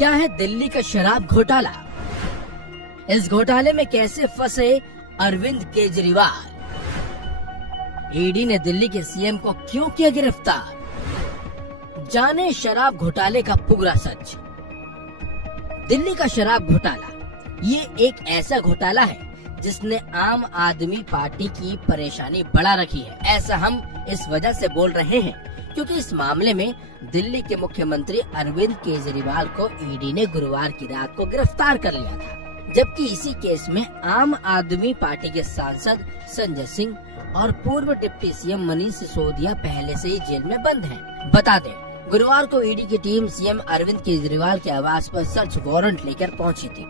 क्या है दिल्ली का शराब घोटाला? इस घोटाले में कैसे फंसे अरविंद केजरीवाल? ईडी ने दिल्ली के सीएम को क्यों किया गिरफ्तार? जाने शराब घोटाले का पूरा सच। दिल्ली का शराब घोटाला ये एक ऐसा घोटाला है जिसने आम आदमी पार्टी की परेशानी बढ़ा रखी है। ऐसा हम इस वजह से बोल रहे हैं क्योंकि इस मामले में दिल्ली के मुख्यमंत्री अरविंद केजरीवाल को ईडी ने गुरुवार की रात को गिरफ्तार कर लिया था, जबकि इसी केस में आम आदमी पार्टी के सांसद संजय सिंह और पूर्व डिप्टी सीएम मनीष सिसोदिया पहले से ही जेल में बंद हैं। बता दें, गुरुवार को ईडी की टीम सीएम अरविंद केजरीवाल के आवास पर सर्च वारंट लेकर पहुंची थी।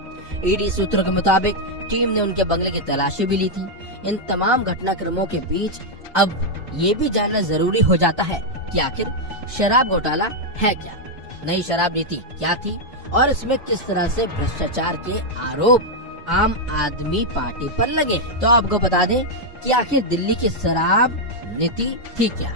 ईडी सूत्रों के मुताबिक टीम ने उनके बंगले की तलाशी भी ली थी। इन तमाम घटनाक्रमों के बीच अब ये भी जानना जरूरी हो जाता है कि आखिर शराब घोटाला है क्या, नई शराब नीति क्या थी और इसमें किस तरह से भ्रष्टाचार के आरोप आम आदमी पार्टी पर लगे हैं। तो आपको बता दें कि आखिर दिल्ली की शराब नीति थी क्या।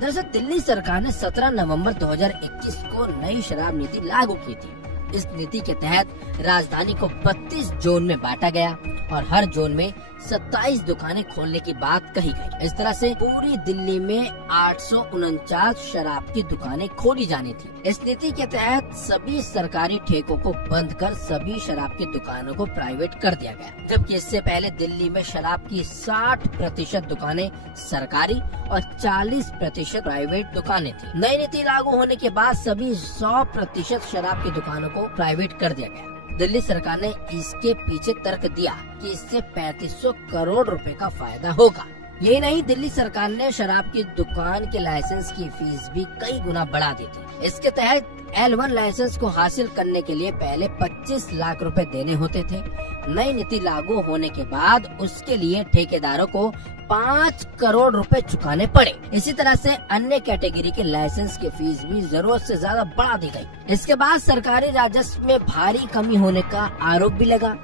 दरअसल दिल्ली सरकार ने 17 नवंबर 2021 को नई शराब नीति लागू की थी। इस नीति के तहत राजधानी को 32 जोन में बांटा गया और हर जोन में 27 दुकानें खोलने की बात कही गई। इस तरह से पूरी दिल्ली में 849 शराब की दुकानें खोली जानी थी। इस नीति के तहत सभी सरकारी ठेकों को बंद कर सभी शराब की दुकानों को प्राइवेट कर दिया गया, जबकि इससे पहले दिल्ली में शराब की 60% दुकानें सरकारी और 40% प्राइवेट दुकानें थी। नई नीति लागू होने के बाद सभी 100% शराब की दुकानों को प्राइवेट कर दिया गया। दिल्ली सरकार ने इसके पीछे तर्क दिया कि इससे 3500 करोड़ रुपए का फायदा होगा। यही नहीं, दिल्ली सरकार ने शराब की दुकान के लाइसेंस की फीस भी कई गुना बढ़ा दी थी। इसके तहत L1 लाइसेंस को हासिल करने के लिए पहले 25 लाख रुपए देने होते थे। नई नीति लागू होने के बाद उसके लिए ठेकेदारों को 5 करोड़ रुपए चुकाने पड़े। इसी तरह से अन्य कैटेगरी के लाइसेंस की फीस भी जरूरत से ज्यादा बढ़ा दी गई। इसके बाद सरकारी राजस्व में भारी कमी होने का आरोप भी लगा।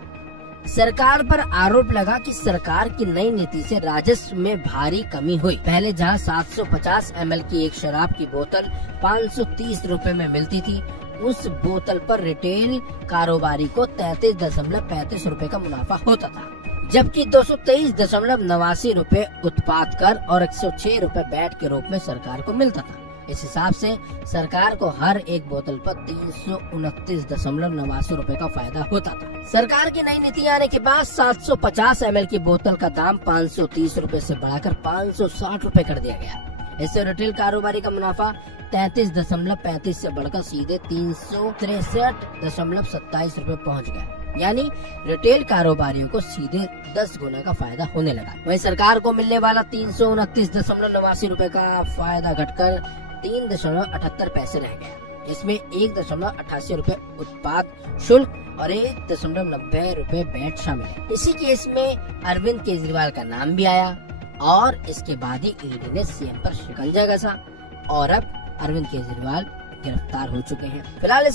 सरकार पर आरोप लगा कि सरकार की नई नीति से राजस्व में भारी कमी हुई। पहले जहां 750 ml की एक शराब की बोतल 530 रुपए में मिलती थी, उस बोतल पर रिटेल कारोबारी को 33.35 रुपए का मुनाफा होता था, जबकि 223.89 रुपए उत्पाद कर और 106 रुपए वैट के रूप में सरकार को मिलता था। इस हिसाब से सरकार को हर एक बोतल पर 329.89 रुपए का फायदा होता था। सरकार की नई नीति आने के बाद 750 ml की बोतल का दाम 530 रुपए से बढ़ाकर 560 रुपए कर दिया गया। इससे रिटेल कारोबारी का मुनाफा 33.35 से बढ़कर सीधे 363.27 रुपए पहुँच गया। यानी रिटेल कारोबारियों को सीधे 10 गुना का फायदा होने लगा। वहीं सरकार को मिलने वाला 329.89 रुपए का फायदा घटकर 3.78 पैसे रह गया। इसमें 1.88 रुपए उत्पाद शुल्क और 1.90 रुपए वैट शामिल है। इसी केस में अरविंद केजरीवाल का नाम भी आया और इसके बाद ही ईडी ने सीएम पर शिकंजा कसा और अब अरविंद केजरीवाल गिरफ्तार हो चुके हैं। फिलहाल